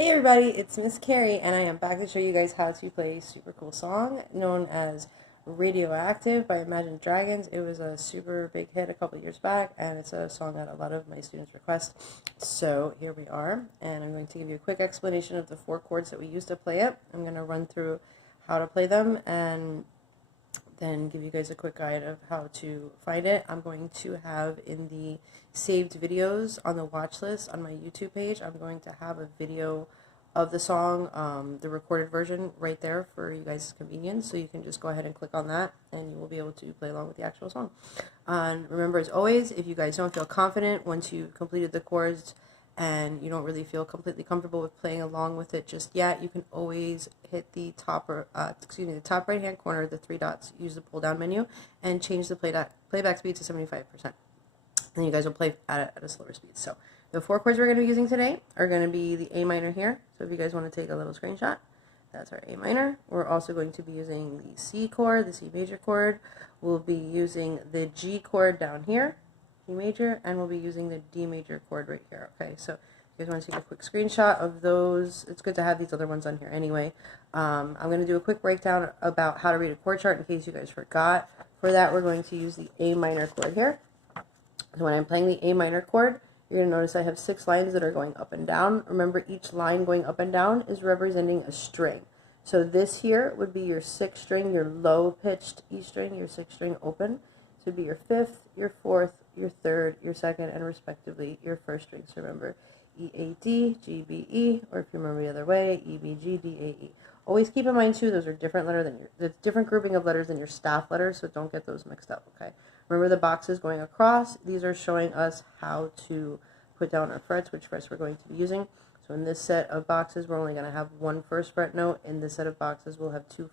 Hey everybody, it's Miss Carrie, and I am back to show you guys how to play a super cool song known as Radioactive by Imagine Dragons. It was a super big hit a couple years back, and it's a song that a lot of my students request. So here we are, and I'm going to give you a quick explanation of the 4 chords that we use to play it. I'm going to run through how to play them, and then give you guys a quick guide of how to find it. I'm going to have in the saved videos on the watch list on my YouTube page, I'm going to have a video of the song, the recorded version right there for you guys' convenience, so you can just go ahead and click on that and you will be able to play along with the actual song. And remember, as always, if you guys don't feel confident once you've completed the chords and you don't really feel completely comfortable with playing along with it just yet, you can always hit the top the top right hand corner, the 3 dots, use the pull down menu, and change the playback speed to 75%. And you guys will play at a slower speed. So the 4 chords we're going to be using today are going to be the A minor here. So if you guys want to take a little screenshot, that's our A minor. We're also going to be using the C chord, the C major chord. We'll be using the G chord down here, G major, and we'll be using the D major chord right here. Okay, so if you guys want to take a quick screenshot of those, it's good to have these other ones on here anyway. I'm going to do a quick breakdown about how to read a chord chart in case you guys forgot. For that, we're going to use the A minor chord here. So when I'm playing the A minor chord, you're going to notice I have 6 lines that are going up and down. Remember, each line going up and down is representing a string. So this here would be your 6th string, your low-pitched E string, your 6th string open. So it would be your 5th, your 4th, your 3rd, your 2nd, and respectively your 1st string. So remember, E, A, D, G, B, E, or if you remember the other way, E, B, G, D, A, E. Always keep in mind, too, those are different letters than the different grouping of letters than your staff letters, so don't get those mixed up, okay? Remember the boxes going across. These are showing us how to put down our frets, which frets we're going to be using. So in this set of boxes, we're only going to have 1 1st fret note. In this set of boxes, we'll have 2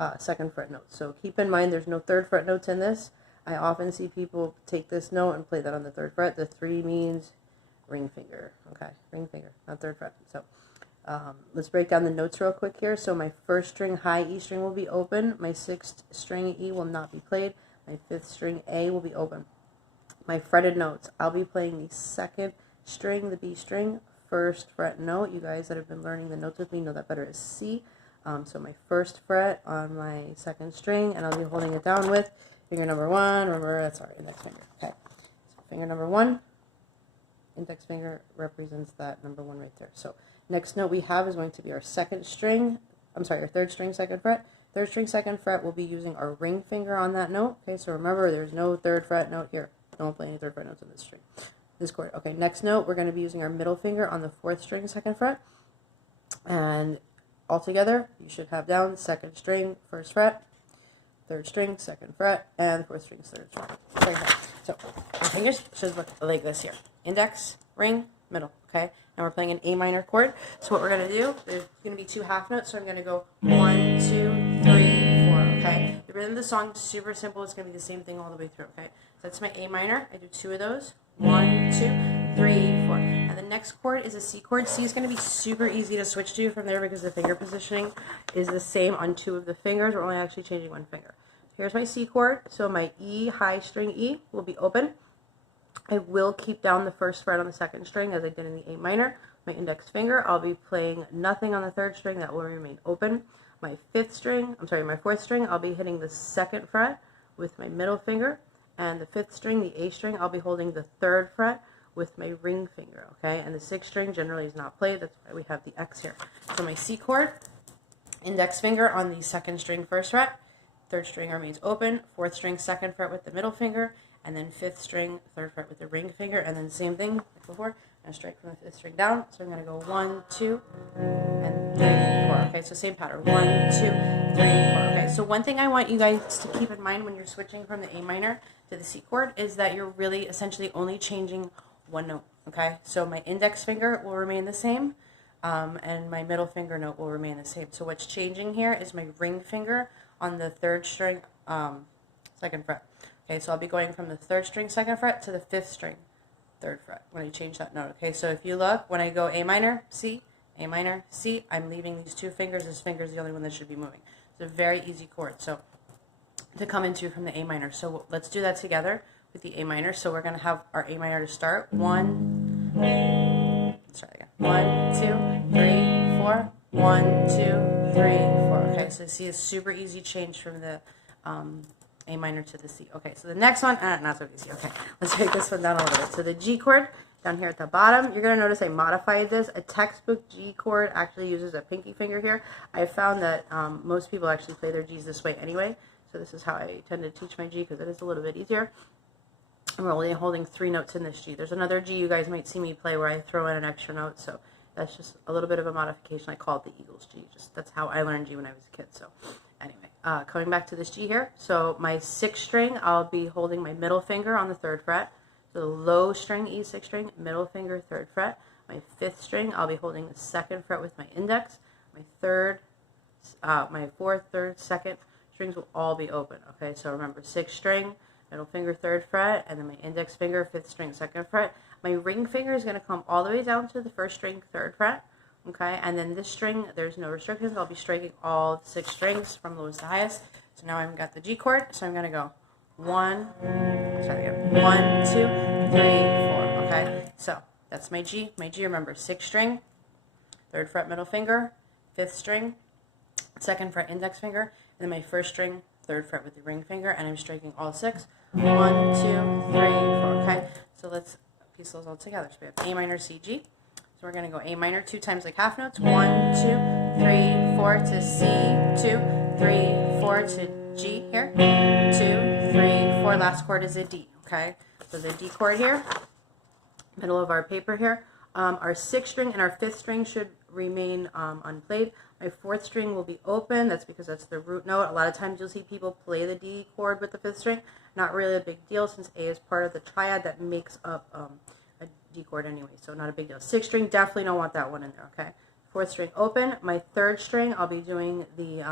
2nd fret notes. So keep in mind there's no 3rd fret notes in this. I often see people take this note and play that on the 3rd fret. The 3 means ring finger. Okay, ring finger, not 3rd fret. So let's break down the notes real quick here. So my 1st string, high E string, will be open. My 6th string, E, will not be played. My 5th string, A, will be open. My fretted notes, I'll be playing the 2nd string, the B string, 1st fret note. You guys that have been learning the notes with me know that better is C. So my 1st fret on my 2nd string, and I'll be holding it down with finger number 1. Remember, that's our index finger. Okay, so finger number 1, index finger represents that number 1 right there. So next note we have is going to be our 2nd string, our 3rd string, 2nd fret. 3rd string, 2nd fret, we'll be using our ring finger on that note. Okay, so remember, there's no 3rd fret note here. Don't play any 3rd fret notes on this string, this chord. Okay, next note, we're going to be using our middle finger on the 4th string, 2nd fret. And altogether, you should have down 2nd string, 1st fret, 3rd string, 2nd fret, and 4th string, 3rd fret. Okay, so my fingers should look like this here. Index, ring, middle. Okay, and we're playing an A minor chord. So what we're going to do, there's going to be 2 half notes, so I'm going to go 1, 2, 3, 4. Okay, the rhythm of the song is super simple. It's going to be the same thing all the way through. Okay, so that's my A minor. I do 2 of those. 1, 2, 3, 4. And the next chord is a C chord. C is going to be super easy to switch to from there because the finger positioning is the same on 2 of the fingers. We're only actually changing 1 finger. Here's my C chord. So my E, high string E, will be open. I will keep down the 1st fret on the 2nd string as I did in the A minor. My index finger, I'll be playing nothing on the 3rd string. That will remain open. My 4th string, I'll be hitting the 2nd fret with my middle finger. And the 5th string, the A string, I'll be holding the 3rd fret with my ring finger, okay? And the 6th string generally is not played. That's why we have the X here. So my C chord, index finger on the 2nd string, 1st fret. 3rd string remains open. 4th string, 2nd fret with the middle finger. And then 5th string, 3rd fret with the ring finger. And then same thing like before. I'm going to strike from the 5th string down. So I'm going to go 1, 2, and 3, 4. Okay, so same pattern. 1, 2, 3, 4. Okay, so one thing I want you guys to keep in mind when you're switching from the A minor to the C chord is that you're really essentially only changing 1 note. Okay, so my index finger will remain the same, and my middle finger note will remain the same. So what's changing here is my ring finger on the 3rd string, 2nd fret. Okay, so I'll be going from the 3rd string, 2nd fret to the 5th string, 3rd fret when I change that note. Okay, so if you look, when I go A minor, C, I'm leaving these 2 fingers. This finger is the only one that should be moving. It's a very easy chord so to come into from the A minor. So let's do that together with the A minor. So we're going to have our A minor to start. 1, let's try again. 1, 2, 3, 1, 2, 3, 4. Okay, so see, it's super easy change from the A minor to the C. Okay, so the next one, not so easy. Okay, let's take this one down a little bit. So the G chord down here at the bottom, you're going to notice I modified this. A textbook G chord actually uses a pinky finger here. I found that most people actually play their Gs this way anyway. So this is how I tend to teach my G because it is a little bit easier. And we're only holding 3 notes in this G. There's another G you guys might see me play where I throw in an extra note. So that's just a little bit of a modification. I call it the Eagles G. That's how I learned G when I was a kid. So anyway, coming back to this G here. So my 6th string, I'll be holding my middle finger on the 3rd fret. So the low string, E6 string, middle finger, 3rd fret. My 5th string, I'll be holding the 2nd fret with my index. My 4th, 3rd, 2nd strings will all be open. Okay, so remember 6th string, middle finger, 3rd fret, and then my index finger, 5th string, 2nd fret. My ring finger is going to come all the way down to the 1st string, 3rd fret. Okay, and then this string, there's no restrictions. I'll be striking all 6 strings from lowest to highest. So now I've got the G chord, so I'm going to go 1, 2, 3, 4. Okay, so that's my G. My G, remember, 6th string, 3rd fret, middle finger, 5th string, 2nd fret, index finger, and then my 1st string, 3rd fret with the ring finger, and I'm striking all 6. 1, 2, 3, 4. Okay, so let's piece those all together. So we have A minor, C, G. So we're going to go A minor 2 times like half notes. 1, 2, 3, 4 to C, 2, 3, 4 to G here. 2, 3, 4. Last chord is a D. Okay, so the D chord here, middle of our paper here. Our 6th string and our 5th string should remain unplayed. My 4th string will be open. That's because that's the root note. A lot of times you'll see people play the D chord with the 5th string. Not really a big deal since A is part of the triad that makes up a D chord anyway, so not a big deal. 6th string, definitely don't want that one in there, okay? 4th string open. My 3rd string, I'll be doing the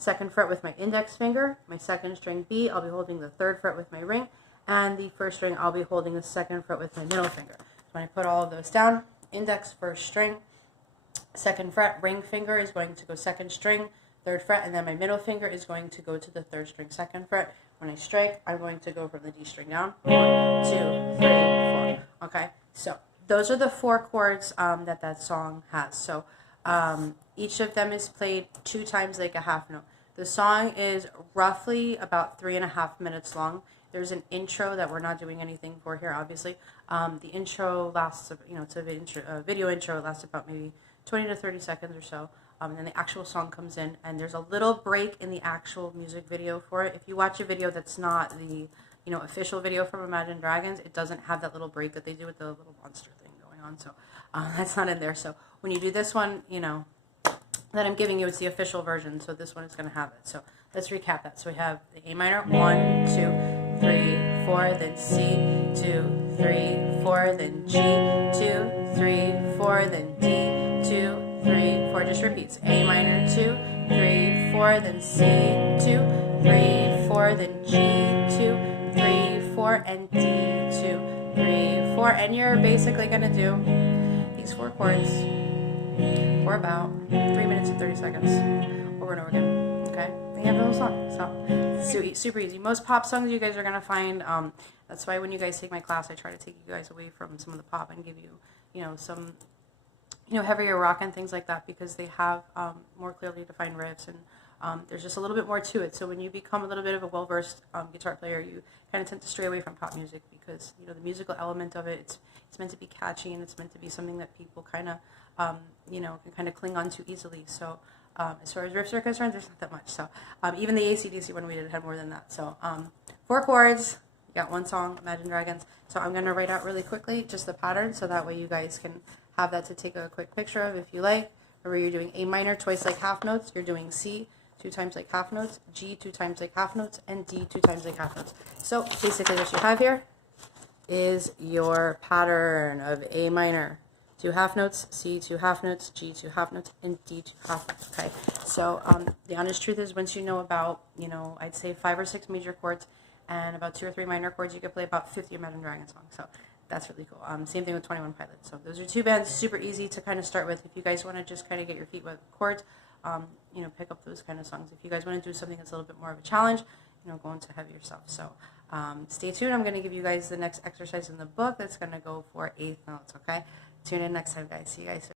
2nd fret with my index finger. My 2nd string B, I'll be holding the 3rd fret with my ring. And the 1st string, I'll be holding the 2nd fret with my middle finger. So when I put all of those down, index, 1st string, 2nd fret, ring finger is going to go 2nd string, 3rd fret, and then my middle finger is going to go to the 3rd string, 2nd fret. When I strike, I'm going to go from the D string down. 1, 2, 3, 4. Okay, so those are the 4 chords that song has. So each of them is played 2 times like a half note. The song is roughly about 3.5 minutes long. There's an intro that we're not doing anything for here, obviously. The intro lasts, it's a video intro. It lasts about maybe 20 to 30 seconds or so. And then the actual song comes in, and there's a little break in the actual music video for it. If you watch a video that's not the official video from Imagine Dragons, it doesn't have that little break that they do with the little monster thing going on. So that's not in there. So when you do this one, that I'm giving you, it's the official version. So this one is going to have it. So let's recap that. So we have the A minor, 1, 2, 3, 4, then C, 2, 3, 4, then G, 2, 3, 4, then D, 2, 3, 4. Just repeats. A minor, 2, 3, 4, then C, 2, 3, 4, then G, 2, 3, 4, and D, 2, 3, 4. And you're basically going to do these 4 chords for about 3 minutes and 30 seconds over and over again. Okay? Then you have a little song. So super easy. Most pop songs you guys are going to find, that's why when you guys take my class, I try to take you guys away from some of the pop and give you, some heavier rock and things like that, because they have more clearly defined riffs, and there's just a little bit more to it. So when you become a little bit of a well-versed guitar player, you kind of tend to stray away from pop music because the musical element of it, it's meant to be catchy, and it's meant to be something that people kind of can kind of cling on to easily. So as far as riffs are concerned, there's not that much. So even the AC/DC one we did had more than that. So 4 chords. You got 1 song, Imagine Dragons. So I'm going to write out really quickly just the pattern, so that way you guys can have that to take a quick picture of if you like. Remember, you're doing A minor twice like half notes. You're doing C 2 times like half notes, G 2 times like half notes, and D 2 times like half notes. So basically what you have here is your pattern of A minor, 2 half notes, C 2 half notes, G 2 half notes, and D 2 half notes. Okay, so the honest truth is, once you know about, I'd say 5 or 6 major chords and about 2 or 3 minor chords, you could play about 50 Imagine Dragons songs. So that's really cool. Same thing with 21 Pilots. So those are 2 bands, super easy to kind of start with. If you guys want to just kind of get your feet wet with chords, pick up those kind of songs. If you guys want to do something that's a little bit more of a challenge, go into heavier stuff. So stay tuned. I'm going to give you guys the next exercise in the book that's going to go for 8th notes, okay? Tune in next time, guys. See you guys soon.